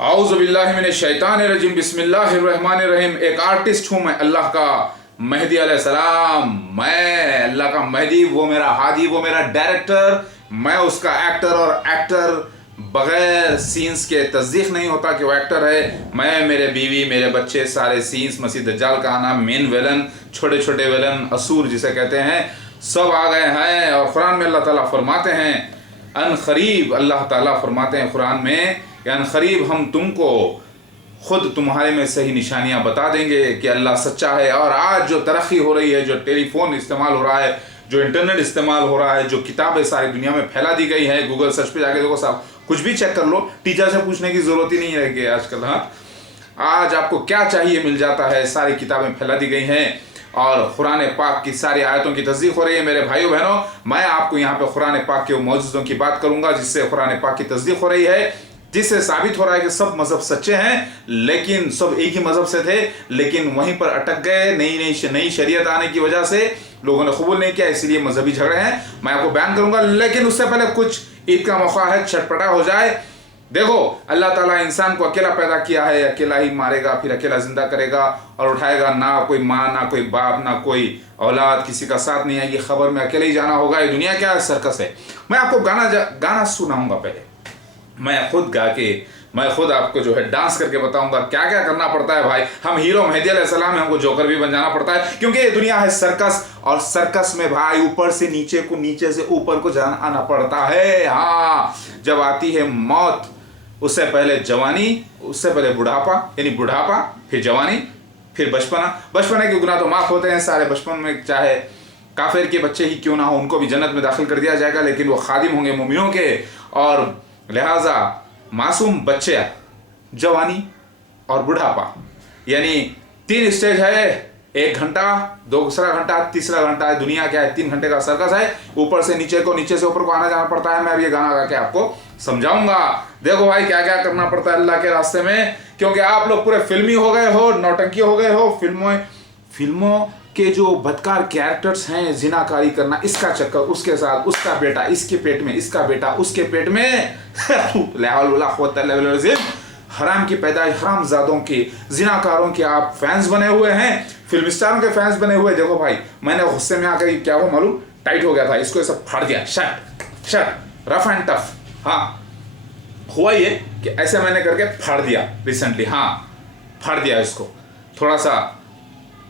औज़ुबिल्लाहिमिनश्शैतानिर्रजीम बिस्मिल्लाहिर्रहमानिर्रहीम। एक आर्टिस्ट हूँ मैं, अल्लाह का मेहदी अलैहिस्सलाम। मैं अल्लाह का मेहदी, वो मेरा हादी, वो मेरा डायरेक्टर, मैं उसका एक्टर। और एक्टर बगैर सीन्स के तस्दीक नहीं होता कि वो एक्टर है। मैं, मेरे बीवी, मेरे बच्चे, सारे सीन्स, मसीह दज्जाल का आना, मेन विलन, छोटे छोटे विलन, असूर जिसे कहते हैं, सब आ गए हैं। और कुरान में अल्लाह ताला फरमाते हैं अन क़रीब, अल्लाह ताला फरमाते हैं कुरान में कि अन क़रीब हम तुमको खुद तुम्हारे में सही निशानियां बता देंगे कि अल्लाह सच्चा है। और आज जो तरक्की हो रही है, जो टेलीफोन इस्तेमाल हो रहा है, जो इंटरनेट इस्तेमाल हो रहा है, जो किताबें सारी दुनिया में फैला दी गई है, गूगल सर्च पे जाके देखो, साहब कुछ भी चेक कर लो, टीचर से पूछने की ज़रूरत ही नहीं है कि आजकल। हाँ, आज आपको क्या चाहिए मिल जाता है, सारी किताबें फैला दी गई हैं और कुरान पाक की सारी आयतों की तस्दीक हो रही है। मेरे भाइयों बहनों, मैं आपको यहाँ पे कुरान पाक के मौजूदों की बात करूंगा जिससे कुरान पाक की तस्दीक हो रही है, जिससे साबित हो रहा है कि सब मजहब सच्चे हैं, लेकिन सब एक ही मजहब से थे, लेकिन वहीं पर अटक गए। नई शरीयत आने की वजह से लोगों ने कबूल नहीं किया, इसलिए मजहबी झगड़े हैं। मैं आपको बयान करूंगा, लेकिन उससे पहले कुछ ईद का मौका है, छटपटा हो जाए। देखो, अल्लाह ताला इंसान को अकेला पैदा किया है, अकेला ही मारेगा, फिर अकेला जिंदा करेगा और उठाएगा। ना कोई माँ, ना कोई बाप, ना कोई औलाद, किसी का साथ नहीं आएगी, खबर में अकेले ही जाना होगा। ये दुनिया क्या है, सर्कस है। मैं आपको गाना सुनाऊंगा पहले, मैं खुद आपको जो है डांस करके बताऊंगा क्या क्या करना पड़ता है। भाई, हम हीरो मेहदी अलैहिस्सलाम है, हमको जोकर भी बन जाना पड़ता है, क्योंकि ये दुनिया है सर्कस। और सर्कस में भाई ऊपर से नीचे को, नीचे से ऊपर को आना पड़ता है। हाँ, जब आती है मौत, उससे पहले जवानी, उससे पहले बुढ़ापा, यानी बुढ़ापा, फिर जवानी, फिर बचपना के गुनाह तो माफ होते हैं सारे। बचपन में चाहे काफिर के बच्चे ही क्यों ना हो, उनको भी जन्नत में दाखिल कर दिया जाएगा, लेकिन वो खादिम होंगे मोमिनों के। और लिहाजा मासूम बच्चे, जवानी और बुढ़ापा, यानी 3 स्टेज है। 1 घंटा, दूसरा घंटा, तीसरा घंटा है। दुनिया क्या है, 3 घंटे का सर्कस है। ऊपर से नीचे को, नीचे से ऊपर को आना जाना पड़ता है। मैं अब ये गाना गा के आपको समझाऊंगा। देखो भाई, क्या क्या करना पड़ता है अल्लाह के रास्ते में, क्योंकि आप लोग पूरे फिल्मी हो गए हो, नौटंकी हो गए हो। फिल्मों के जो बदकार कैरेक्टर्स हैं, जिनाकारी करना, इसका चक्कर, उसके साथ उसका बेटा, इसके पेट में, इसका बेटा उसके पेट में हराम की पैदाइश, हराम जादों के, जिनाकारों के आप फैंस बने हुए हैं, फिल्म स्टारों के फैंस बने हुए। देखो भाई, मैंने गुस्से में आकर क्या हो मालूम, टाइट हो गया था, इसको सब फाड़ दिया, शट रफ एंड टफ। हाँ, हुआ ये कि ऐसे मैंने करके फाड़ दिया रिसेंटली। हाँ, फाड़ दिया इसको। थोड़ा सा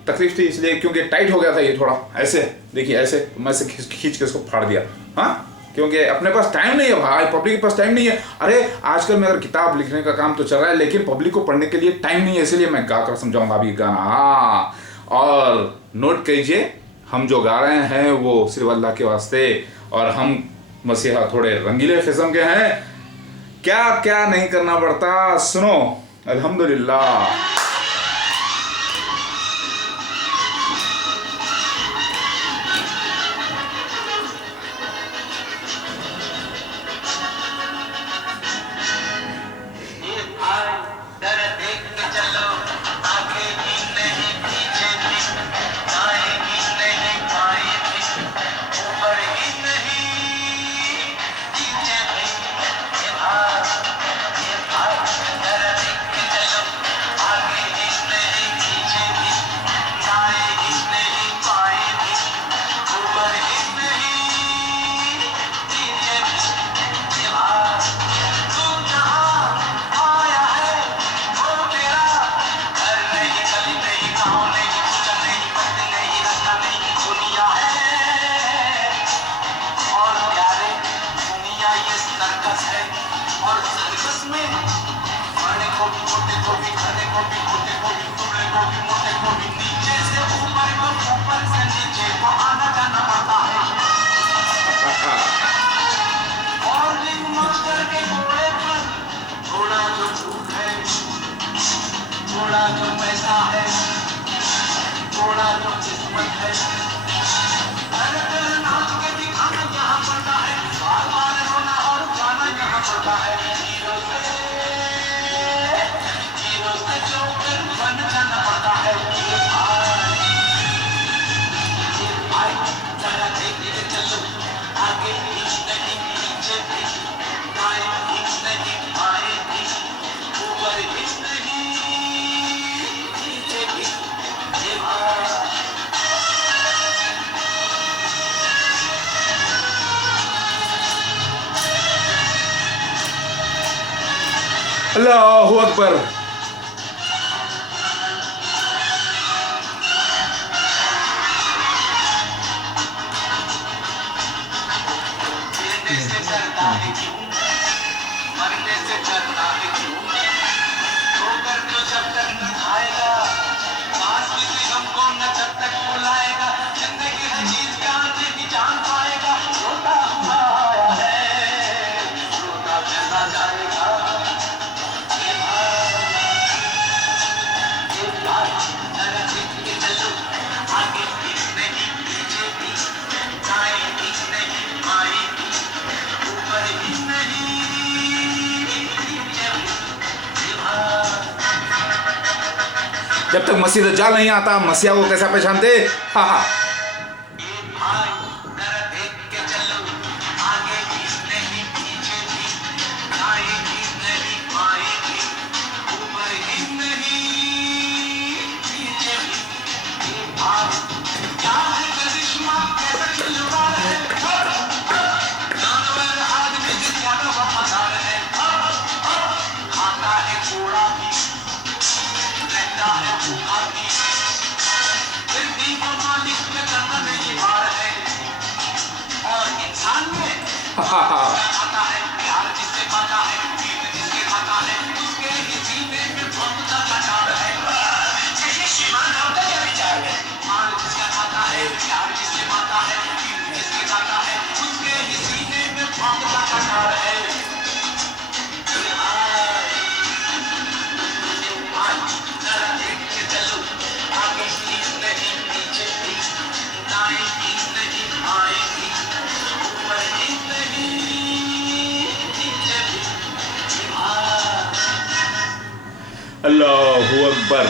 तकलीफ थी इसलिए, क्योंकि टाइट हो गया था ये थोड़ा। ऐसे देखिए, ऐसे मैं से खींच के इसको फाड़ दिया। हाँ, क्योंकि अपने पास टाइम नहीं है भाई, पब्लिक के पास टाइम नहीं है। अरे आजकल में अगर किताब लिखने का काम तो चल रहा है, लेकिन पब्लिक को पढ़ने के लिए टाइम नहीं है, इसलिए मैं गाकर समझाऊंगा अभी गाना। हाँ, और नोट कीजिए, हम जो गा रहे हैं वो सिर्फ अल्लाह के वास्ते, और हम मसीहा थोड़े रंगीले किस्म के हैं। क्या क्या नहीं करना पड़ता, सुनो। अल्हम्दुलिल्लाह। थोड़ा जो पैसा है, थोड़ा जो किस्मत है, नाच के दिखाना यहाँ पड़ता है, बार बार रोना और गाना यहाँ पड़ता है। हीरो से जोकर बन जाना पड़ता है। भाई जरा देखते चलो, आगे भी नहीं, पीछे भी, दाएं भी नहीं, बाएं भी, ऊपर अल्लाहू अकबर। जीने से डरता है क्यों, मरने से डरता है क्यों, ठोकर तो जब तक न खाएगा, पास किसी हमको न जब तक बुलाएगा, जिंदगी है चीज क्या नहीं जान पाएगा, रोता हुआ आया है, रोता चला जाएगा। ये बात जरा देख के चलो, आगे भी नहीं पीछे भी, दाएं भी नहीं बाएं भी, ऊपर भी नहीं नीचे भी। ये बात जब तक मसीह दज्जाल नहीं आता मसीहा को कैसा पहचानते? हा हा। भाई जरा देख के चलो, आगे भी नहीं पीछे भी, दाएं भी नहीं बाएं भी, ऊपर भी नहीं नीचे भी। ये भाई क्या है करिश्मा, कैसा खिलवाड़ है, जानवर आदमी से ज्यादा वफादार है, खाता है घोड़ा भी, रहता है भूखा भी, फिर भी वो मालिक में करना नहीं हार है। और इंसान में खाता है प्यार जिससे पाता है, जीत जिसके खाता है, उसके ही सीने में भौंकता कटार है। यही श्रीमान आपका क्या विचार है? माल जिसका खाता है, प्यार जिससे पाता है, जीत जिसके खाता है, उसके ही सीने में भौंकता कटार है। जरा देख के चलो, आगे भी नहीं पीछे भी, दाएं भी नहीं बाएं भी, ऊपर भी नहीं नीचे भी। अल्लाहू अकबर।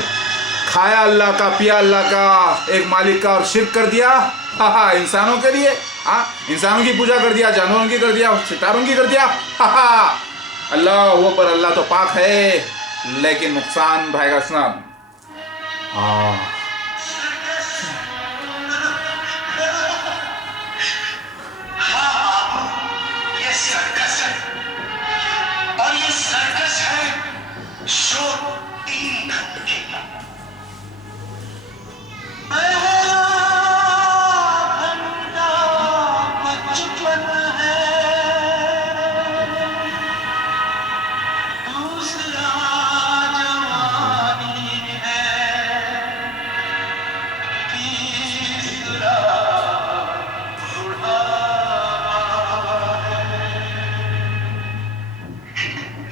खाया अल्लाह का, पिया अल्लाह का, एक मालिक का और शिर्क कर दिया। हा हा। इंसानों के लिए, हाँ, इंसानों की पूजा कर दिया, जानवरों की कर दिया, सितारों की कर दिया। हा हा। अल्लाहू अकबर। अल्लाह तो पाक है, लेकिन नुकसान रहेगा इसना। हाँ। ये सर्कस है, और ये सर्कस है शो 3 घंटे का। पहला घंटा बचपन है, दूसरा जवानी है, तीसरा बुढ़ापा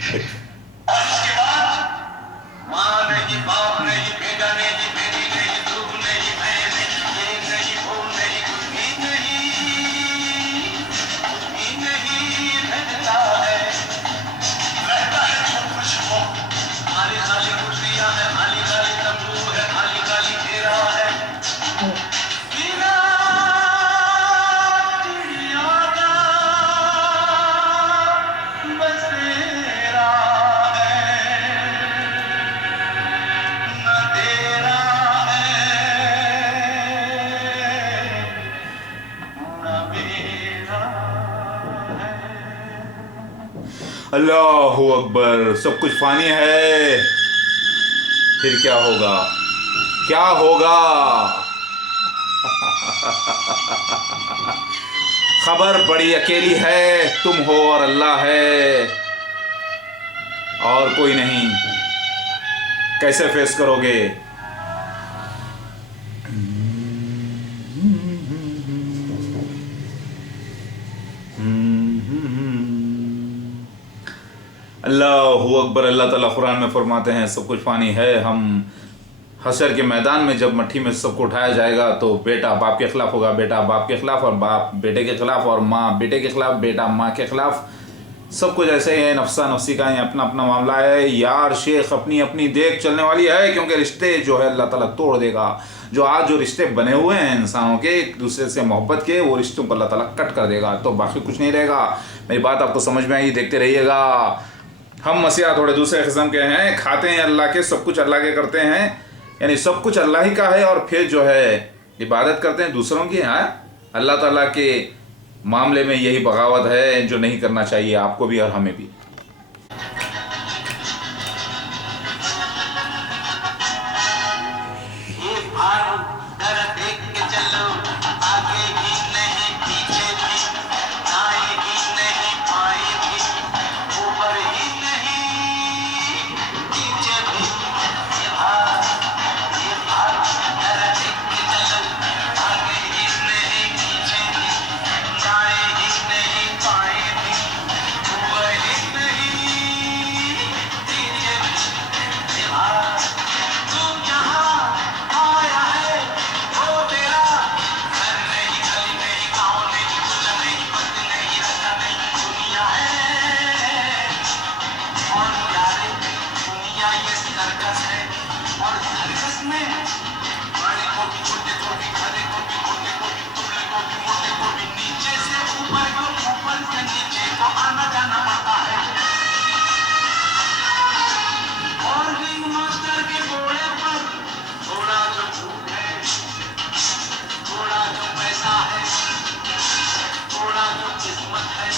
है। और उसके बाद माँ नहीं, बाप नहीं, बेटा नहीं, बेटी नहीं, दुख नहीं, भय नहीं, ये नहीं, वो नहीं, कुछ भी नहीं, कुछ भी नहीं रहता है। रहता है जो कुछ हो, खाली खाली कुर्सियाँ है, खाली खाली तंबू है, खाली खाली घेरा है, बिना चिड़िया का बसेरा है, न तेरा है न मेरा है। अल्लाहू अकबर। सब कुछ फानी है, फिर क्या होगा? क्या होगा? खबर बड़ी अकेली है, तुम हो और अल्लाह है, और कोई नहीं। कैसे फेस करोगे? अल्लाहू अकबर। अल्लाह ताला कुरान में फरमाते हैं सब कुछ फानी है। हम हशर के मैदान में जब मट्ठी में सबको उठाया जाएगा तो बेटा बाप के खिलाफ होगा, बेटा बाप के खिलाफ, और बाप बेटे के खिलाफ, और माँ बेटे के खिलाफ, बेटा माँ के खिलाफ। सब कुछ ऐसे ही है, नफसा नफसी का ही अपना अपना मामला है। यार शेख अपनी अपनी देख चलने वाली है, क्योंकि रिश्ते जो है अल्लाह ताला तोड़ देगा। जो आज जो रिश्ते बने हुए हैं इंसानों के एक दूसरे से मोहब्बत के, वो रिश्तों को अल्लाह ताला कट कर देगा, तो बाकी कुछ नहीं रहेगा। मेरी बात आपको समझ में आई? देखते रहिएगा। हम मसीहा थोड़े दूसरे किस्म के हैं, खाते हैं अल्लाह के, सब कुछ अल्लाह के करते हैं, यानी सब कुछ अल्लाह ही का है, और फिर जो है इबादत करते हैं दूसरों की। हाँ, अल्लाह ताला के मामले में यही बगावत है जो नहीं करना चाहिए आपको भी और हमें भी। सर्कस है और सर्कस में बड़े को भी छोटे को भी खड़े को भी मोटे को भी दुबले को भी मोटे को भी नीचे से ऊपर को ऊपर से नीचे को आना जाना पड़ता है और रिंग मास्टर के घोड़े पर थोड़ा जो भूख है थोड़ा जो पैसा है थोड़ा जो किस्मत है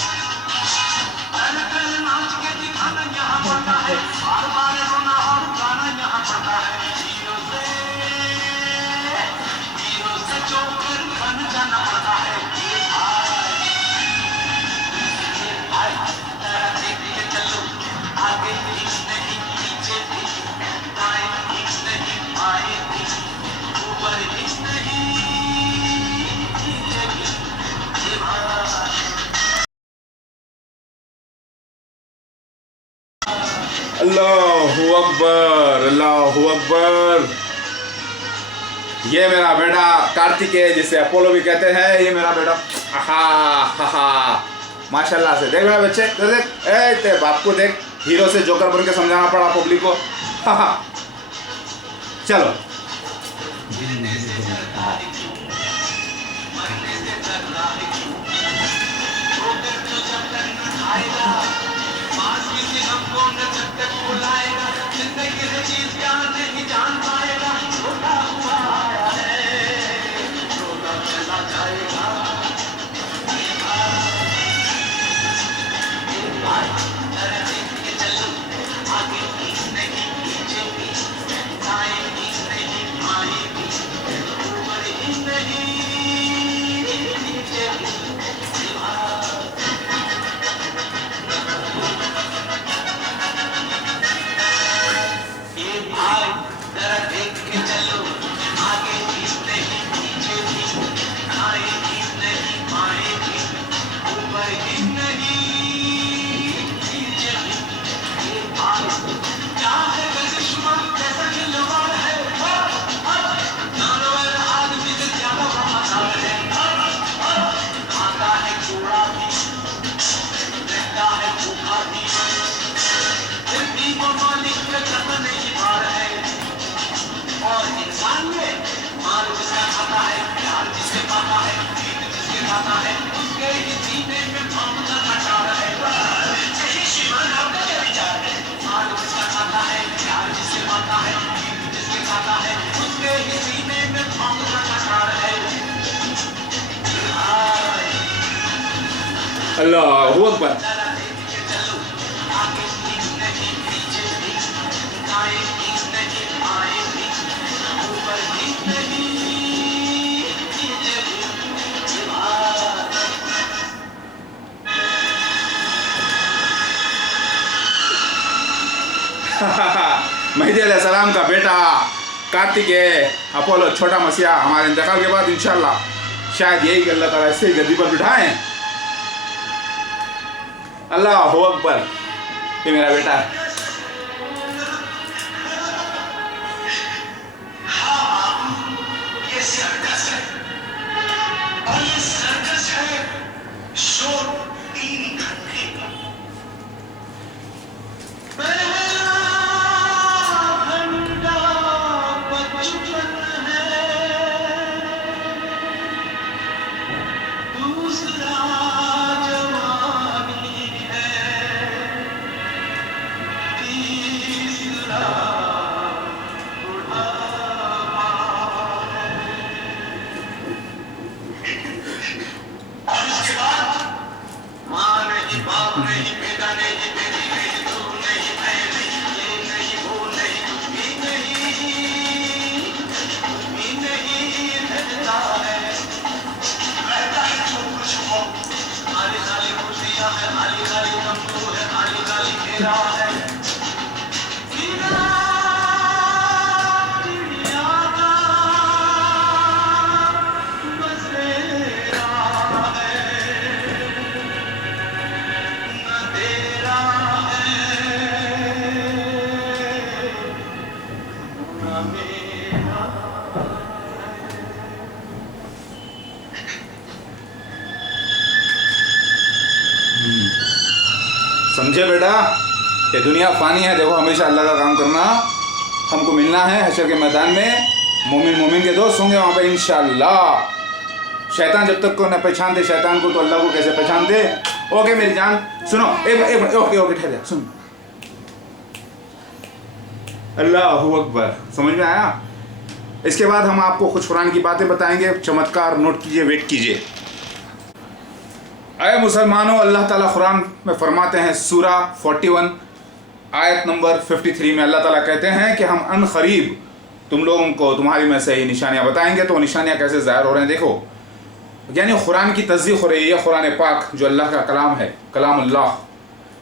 नाच के दिखाना यहाँ पड़ता है बार बार रोना और गाना यहाँ पड़ता है हीरो से जोकर बन जाना पड़ता है भाई जरा देख के चलो आगे भी नहीं पीछे भी दाएं भी नहीं बाएं भी ऊपर भी नहीं नीचे भी भाई अल्लाहू अकबर, अल्लाहू अकबर। ये मेरा बेटा कार्तिकेय जिसे अपोलो भी कहते हैं, ये मेरा बेटा हा हा माशाल्लाह से। देख मेरा बच्चे, तो देख तेरे बाप को देख, हीरो से जोकर बन के समझाना पड़ा पब्लिक को। हा चलो अल्लाहू अकबर। मेहदी अलैहिस्सलाम का बेटा कार्तिकेय अपोलो छोटा मसीहा हमारे इंतकाल के बाद इंशाल्लाह शायद यही कि अल्लाह ताला इसे गद्दी पर बिठाएं। अल्लाहू अकबर। ये मेरा बेटा है। ये सर्कस है और ये सर्कस है शो 3 घंटे का। समझे बेटा, ये दुनिया फानी है। देखो हमेशा अल्लाह का काम करना हमको मिलना है हशर के मैदान में, मोमिन के दोस्त होंगे वहाँ पे इंशाल्लाह। शैतान जब तक को न पहचानते शैतान को, तो अल्लाह को कैसे पहचानते। ओके मेरी जान सुनो, एक ओके ठहर जा, सुन। अल्लाहू अकबर, समझ में आया। इसके बाद हम आपको कुछ कुरान की बातें बताएंगे, चमत्कार नोट कीजिए, वेट कीजिए। अय मुसलमानों, अल्लाह ताला कुरान में फरमाते हैं, सूरा 41 आयत नंबर 53 में अल्लाह ताला कहते हैं कि हम अन करीब तुम लोगों को तुम्हारी में से ये निशानियाँ बताएंगे। तो निशानियाँ कैसे ज़ाहिर हो रहे हैं देखो, यानी कुरान की तस्दीक हो रही है। कुरान पाक जो अल्लाह का कलाम है, कलामुल्लाह,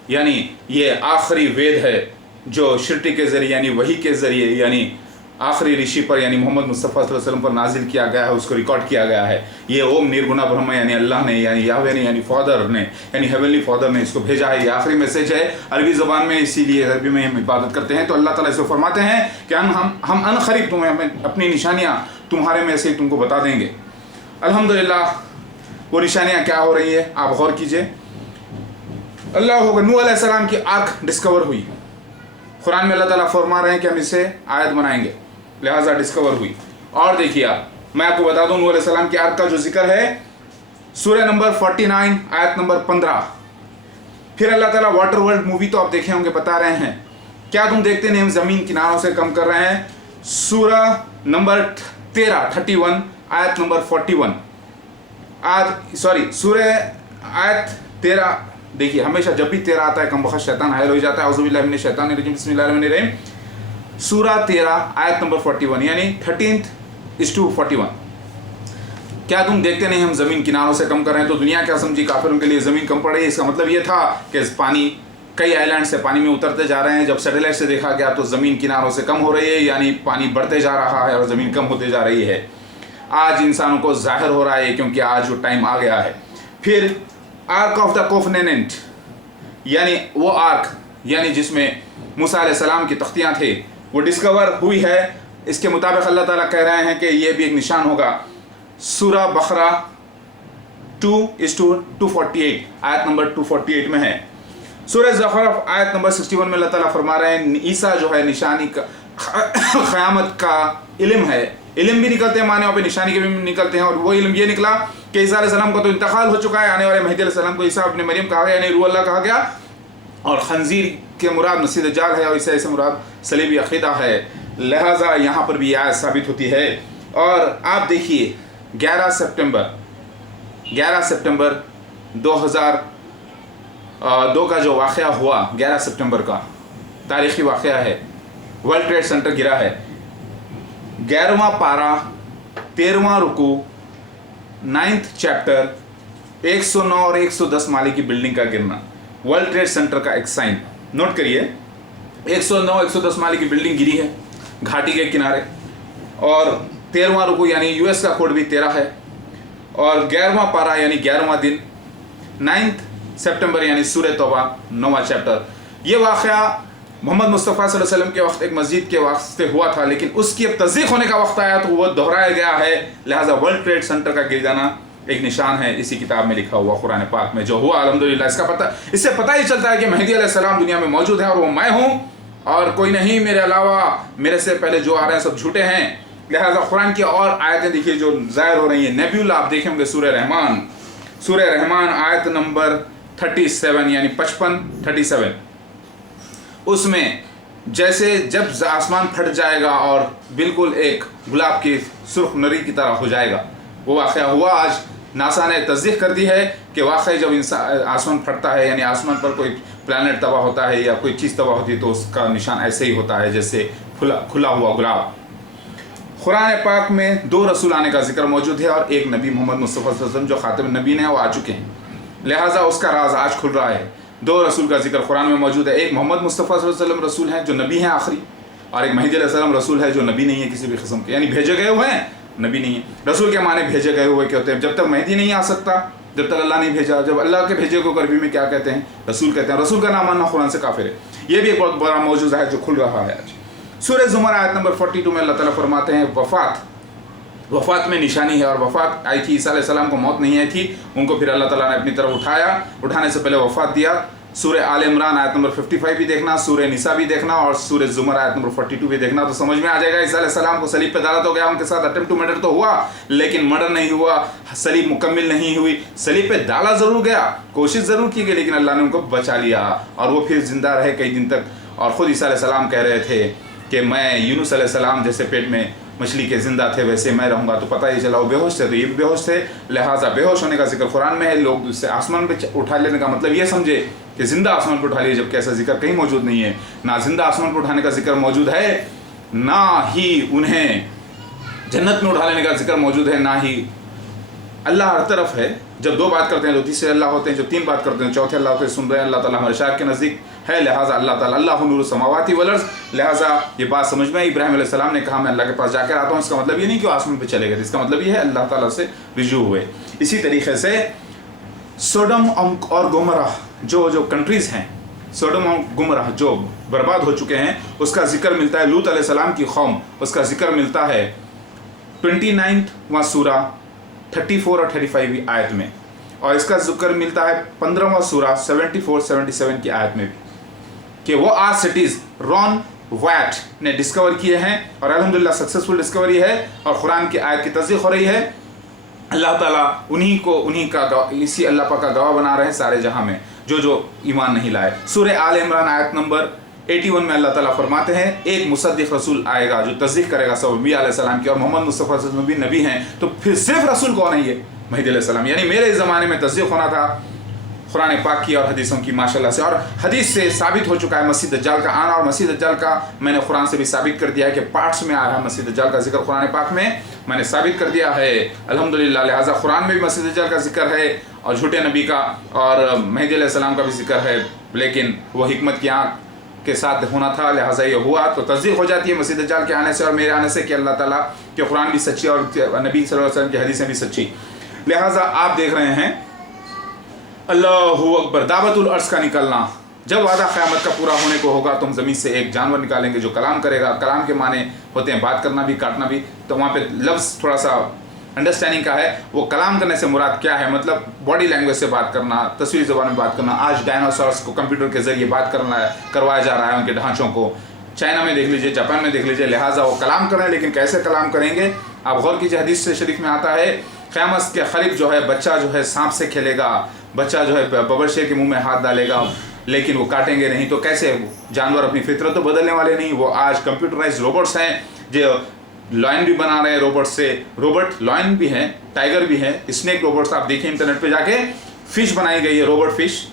यानी ये आखिरी वेद है जो शिरटी के ज़रिए यानी वही के ज़रिए यानी आखिरी ऋषि पर यानी मोहम्मद मुस्तफ़ा सल्लल्लाहु अलैहि वसल्लम पर नाजिल किया गया है, उसको रिकॉर्ड किया गया है। ये ओम निर्गुणा ब्रह्म यानी अल्लाह ने यानी याहवे ने यानी फादर ने यानी हेवनली फादर ने इसको भेजा है। ये आखिरी मैसेज है अरबी ज़बान में, इसीलिए अरबी में हम इबादत करते हैं। तो अल्लाह ताला इसको फरमाते हैं कि हम अन क़रीब तुम्हें अपनी निशानियाँ तुम्हारे में से तुमको बता देंगे। अल्हम्दुलिल्लाह, वो निशानियाँ क्या हो रही है आप गौर कीजिए। अल्लाह नूह अलैहिस्सलाम की आर्क डिस्कवर हुई। कुरान में अल्लाह ताला फरमा रहे हैं कि हम इसे आयत बनाएंगे, लिहाजा डिस्कवर हुई। और देखिए आप, मैं आपको बता दूं नूह अलैहिस्सलाम की आर्क का जो जिक्र है सूरह नंबर 49 आयत नंबर 15। फिर अल्लाह ताला वाटर वर्ल्ड मूवी तो आप देखे होंगे, बता रहे हैं क्या तुम देखते नहीं हम ज़मीन किनारों से कम कर रहे हैं। सूरह नंबर 13 31 आयत नंबर 41 सूरह आयत 13। देखिए हमेशा जब भी 13 आता है कम बखत शैतान हायल हो जाता है। औज़ुबिल्लाहि मिनश शैतानिर रजीम, बिस्मिल्लाहिर्रहमानिर्रहीम। सूरा 13 आयत नंबर 41 यानी 13:41। क्या तुम देखते नहीं हम ज़मीन किनारों से कम कर रहे हैं। तो दुनिया क्या समझी, काफिरों के लिए ज़मीन कम पड़ रही है। इसका मतलब ये था कि पानी कई आइलैंड से पानी में उतरते जा रहे हैं। जब सैटेलाइट से देखा गया तो ज़मीन किनारों से कम हो रही है, यानी पानी बढ़ते जा रहा है और ज़मीन कम होते जा रही है। आज इंसानों को जाहिर हो रहा है क्योंकि आज वो टाइम आ गया है। फिर आर्क ऑफ द कोफनेंट यानी वो आर्क यानी जिसमें मूसा अलैहिस्सलाम की तख्तियाँ थे वो डिस्कवर हुई है। इसके मुताबिक अल्लाह ताला कह रहे हैं कि ये भी एक निशान होगा। सूरा बकरा 2:248 आयत नंबर 248 में है। सूरह ज़ुखरुफ आयत नंबर 61 में अल्लाह ताला फरमा रहे हैं ईसा जो है निशानी का क़यामत का इल्म है। इल्म भी निकलते हैं, माने वहाँ पे निशानी के भी निकलते हैं। और वो इल्म ये निकला कि ईसा अलैहिस्सलाम का तो इंतकाल हो चुका है, आने वाले महदी अलैहिस्सलाम को ईसा अपने मरियम कहा गया यानी रूह अल्लाह कहा गया। और खंजीर के मुराद मसीह दज्जाल है और ईसा से मुराद सलीबी अक़ीदा है। लिहाजा यहाँ पर भी आयत साबित होती है। और आप देखिए 11 सितंबर 2002 का जो वाक़या हुआ, 11 सितंबर का तारीख़ी वाक़या है। वर्ल्ड ट्रेड सेंटर गिरा है। 11वां पारा 13वां रुकू 9th चैप्टर 109 और 110 माले की बिल्डिंग का गिरना, वर्ल्ड ट्रेड सेंटर का एक साइन नोट करिए। 109 110 माले की बिल्डिंग गिरी है घाटी के किनारे। और 13वां रुकू यानी यूएस का कोड भी 13 है। और 11वां पारा यानी 11वां दिन 9th सितंबर यानी सूरह तौबा 9वां चैप्टर। ये वाक़या मोहम्मद मुस्तफ़ा सल्लल्लाहु अलैहि वसल्लम के वक्त एक मस्जिद के वास्ते हुआ था, लेकिन उसकी अब तस्दीक होने का वक्त आया तो वो दोहराया गया है। लिहाजा वर्ल्ड ट्रेड सेंटर का गिर जाना एक निशान है इसी किताब में लिखा हुआ कुरान पाक में जो हुआ। अल्हम्दुलिल्लाह इससे पता ही चलता है कि मेहदी अलैहिस्सलाम दुनिया में मौजूद है और वो मैं हूँ और कोई नहीं। मेरे अलावा मेरे से पहले जो आ रहे हैं सब झूठे हैं। लिहाजा कुरान की और आयतें देखिए जो ज़ाहिर हो रही हैं। नबीउल आप देखे होंगे सूरह रहमान आयत नंबर 37 यानी 55-37। उसमें जैसे जब आसमान फट जाएगा और बिल्कुल एक गुलाब की सुर्ख नरी की तरह हो जाएगा, वो वाक़या हुआ। आज नासा ने तस्दीक कर दी है कि वाकई जब इंसान आसमान फटता है यानी आसमान पर कोई प्लैनेट तबाह होता है या कोई चीज़ तबाह होती है तो उसका निशान ऐसे ही होता है जैसे खुला हुआ गुलाब। कुरान पाक में 2 रसूल आने का जिक्र मौजूद है और एक नबी मोहम्मद मुस्तफ़ा सल्लल्लाहु अलैहि वसल्लम जो ख़ातिम नबीन है वो आ चुके हैं। लिहाजा उसका राज आज खुल रहा है। 2 रसूल का जिक्र कुरान में मौजूद है। एक मोहम्मद मुस्तफ़ा सल्लल्लाहु अलैहि वसल्लम रसूल हैं जो नबी हैं आखिरी, और एक महदी अलैहिस्सलाम रसूल है जो नबी नहीं है किसी भी किस्म के, यानी भेजे गए हुए हैं, नबी नहीं है। रसूल के माने भेजे गए हुए क्या होते हैं? जब तक महदी नहीं आ सकता, जब तक अल्लाह नहीं भेजा। जब अल्लाह के भेजे को अरबी में क्या कहते हैं? रसूल कहते हैं। रसूल का नाम मानना कुरान से काफिर है। ये भी एक बहुत बड़ा मौजूदा है जो खुल रहा है आज। सूरह ज़ुमर आयत नंबर 42 में अल्लाह ताला फरमाते हैं वफ़ात में निशानी है। और वफ़ात आई थी, ईसा अलैहिस्सलाम को मौत नहीं आई थी, उनको फिर अल्लाह ताला ने अपनी तरफ उठाया। उठाने से पहले वफ़ात दिया। सूरह आल इमरान आयत नंबर 55 भी देखना, सूरह निसा भी देखना और सूरह जुमर आयत नंबर 42 भी देखना, तो समझ में आ जाएगा। ईसा अलैहिस्सलाम को सलीब पे डाला तो गया, उनके साथ अटेम्प्ट टू मर्डर तो हुआ, लेकिन मर्डर नहीं हुआ, सलीब मुकम्मिल नहीं हुई। सलीब पे डाला जरूर गया, कोशिश जरूर की गई, लेकिन अल्लाह ने उनको बचा लिया और वो फिर जिंदा रहे कई दिन तक। और ख़ुद ईसा अलैहिस्सलाम कह रहे थे कि मैं यूनुस अलैहिस्सलाम जैसे पेट में मछली के ज़िंदा थे वैसे मैं रहूँगा। तो पता ही चला वो बेहोश थे, तो ये भी बेहोश थे। लिहाजा बेहोश होने का जिक्र कुरान में है। लोग उससे आसमान पे उठा लेने का मतलब ये समझे कि ज़िंदा आसमान पर उठा लिए, जबकि ऐसा जिक्र कहीं मौजूद नहीं है। ना जिंदा आसमान पर उठाने का जिक्र मौजूद है, ना ही उन्हें जन्नत में उठा लेने का जिक्र मौजूद है, ना ही अल्लाह हर तरफ है। जब दो बात करते हैं तो तीसरे अल्लाह होते हैं, जब तीन बात करते हैं चौथे अल्लाह होते हैं। सुन रहे हैं, अल्लाह ताला हमारे शायद के नज़दीक है। लिहाजा अल्लाह ताला अल्लाह नूर समावाती वल अर्ज़। लिहाजा ये बात समझ में आई। इब्राहिम अलैहिस्सलाम ने कहा मैं अल्लाह के पास जाकर आता हूँ, इसका मतलब ये नहीं कि आसमान पे चले गए, इसका मतलब ये है अल्लाह ताला से रिजू हुए। इसी तरीके से सोडम और गोमरा जो कंट्रीज़ हैं, सोडम और गुमराह जो बर्बाद हो चुके हैं, उसका जिक्र मिलता है लूत अलैहिस्सलाम की कौम, उसका जिक्र मिलता है 29वां सूरा 34 और 35वीं आयत में, और इसका जिक्र मिलता है 15वां सूरा 74-77 की आयत में भी, कि वो 8 सिटीज़ रॉन वैट ने डिस्कवर किए हैं और अल्हम्दुलिल्लाह सक्सेसफुल डिस्कवरी है और कुरान की आयत की तस्दीक हो रही है। अल्लाह ताला उन्हीं का इसी अल्लाह पाक का गवाह बना रहे हैं सारे जहां में जो ईमान नहीं लाए। सूरह आल इमरान आयत नंबर 81 में अल्लाह ताला फरमाते हैं एक मुसद्दिक रसूल आएगा जो तस्दीक करेगा सब अंबिया अलैहिस्सलाम की, और मोहम्मद मुस्तफ़ा सल्लल्लाहु अलैहि वसल्लम भी नबी हैं। तो फिर सिर्फ रसूल कौन है? ये महदी अलैहिस्सलाम। यानी मेरे ज़माने में तस्दीक होना था कुरान पाक की और हदीसों की माशाल्लाह से, और हदीस से साबित हो चुका है मसीह दज्जाल का आना, और मसीह दज्जाल का मैंने कुरान से भी साबित कर दिया है कि पार्ट्स में आया है मसीह दज्जाल का जिक्र कुरान पाक में मैंने साबित कर दिया है अल्हम्दुलिल्लाह। लिहाजा कुरान में भी मसीह दज्जाल का जिक्र है और झूठे नबी का और महदी अलैहिस्सलाम का भी जिक्र है, लेकिन वो हिकमत की आँख के साथ होना था, लिहाजा ये हुआ। तो तस्दीक हो जाती है मसीह दज्जाल के आने से और मेरे आने से कि अल्लाह ताला के कुरान भी सच्ची और नबी सल्लल्लाहु अलैहि वसल्लम की हदीसें भी सच्ची। लिहाजा आप देख रहे हैं अल्लाहु अकबर, दावतुल अर्श का निकलना। जब वादा क़यामत का पूरा होने को होगा तो हम ज़मीन से एक जानवर निकालेंगे जो कलाम करेगा। कलाम के माने होते हैं बात करना भी, काटना भी, तो वहाँ पे लफ्ज़ थोड़ा सा अंडरस्टैंडिंग का है। वो कलाम करने से मुराद क्या है? मतलब बॉडी लैंग्वेज से बात करना, तस्वीर ज़बान में बात करना। आज डायनासोर्स को कंप्यूटर के ज़रिए बात करवाया जा रहा है, उनके ढांचों को। चाइना में देख लीजिए, जापान में देख लीजिए। लिहाजा वो कलाम कर रहे हैं, लेकिन कैसे कलाम करेंगे? आप गौर कीजिए, हदीस से शरीफ में आता है क़यामत के करीब जो है बच्चा जो है सांप से खेलेगा, बच्चा जो है बबर शेर के मुंह में हाथ डालेगा, लेकिन वो काटेंगे नहीं। तो कैसे? जानवर अपनी फितरत तो बदलने वाले नहीं। वो आज कंप्यूटराइज रोबोट्स हैं जो लॉयन भी बना रहे हैं रोबोट से। रोबोट लॉयन भी हैं, टाइगर भी हैं, स्नेक रोबोट्स आप देखिए इंटरनेट पे जाके, फिश बनाई गई है, रोबोट फिश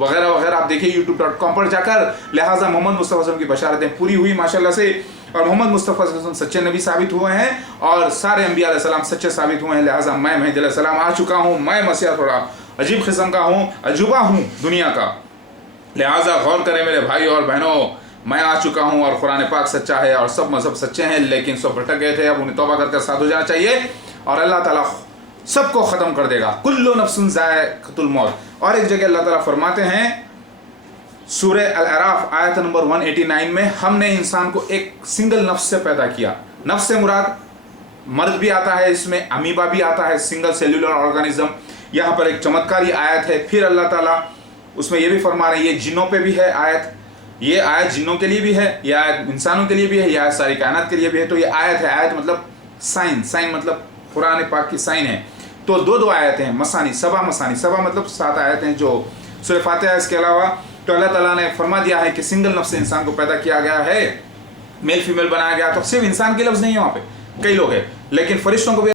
वगैरह वगैरह आप देखिए youtube.com पर जाकर। लिहाजा मोहम्मद मुस्तफ़ा सल्लल्लाहु अलैहि वसल्लम की बशारतें पूरी हुई माशाल्लाह से, और मोहम्मद मुस्तफ़ा सल्लल्लाहु अलैहि वसल्लम सच्चे नबी साबित हुए हैं और सारे अंबिया अलैहिस्सलाम सच्चे साबित हुए हैं। लिहाजा मैं महदी अलैहिस्सलाम आ चुका हूँ। मैं मसीहा थोड़ा अजीब किस्म का हूँ, अजूबा हूँ दुनिया का। लिहाजा गौर करें मेरे भाई और बहनों, मैं आ चुका हूँ और कुरान पाक सच्चा है और सब मजहब सच्चे हैं, लेकिन सब भटक गए थे। अब उन्हें तौबा करके साथ हो जाना चाहिए और अल्लाह ताला सबको ख़त्म कर देगा। कुल्लु नफ्सिन ज़ाइक़तुल मौत। और एक जगह अल्लाह ताला फरमाते हैं सूरह अल-अराफ आयत नंबर 189 में, हमने इंसान को एक सिंगल नफ्स से पैदा किया। नफ्स से मुराद मर्द भी आता है, इसमें अमीबा भी आता है, सिंगल सेल्यूलर ऑर्गेनिज्म। यहाँ पर एक चमत्कारी आयत है। फिर अल्लाह ताला उसमें ये भी फरमा रहे हैं, ये जिन्नों पे भी है आयत, ये आयत जिन्नों के लिए भी है, ये आयत इंसानों के लिए भी है, ये आयत सारी कायनात के लिए भी है। तो ये आयत है, आयत मतलब साइन, साइन मतलब कुरान पाक की साइन है। तो दो आयतें हैं, मसानी, सबा मतलब 7 आयतें हैं जो सूरह फातिहा। इसके अलावा तो अल्लाह ताला ने फरमा दिया है कि सिंगल नफ्स से इंसान को पैदा किया गया है, मेल फीमेल बनाया गया। तो सिर्फ इंसान के लफ्ज़ नहीं है, वहाँ पे कई लोग हैं, लेकिन फरिश्तों को भी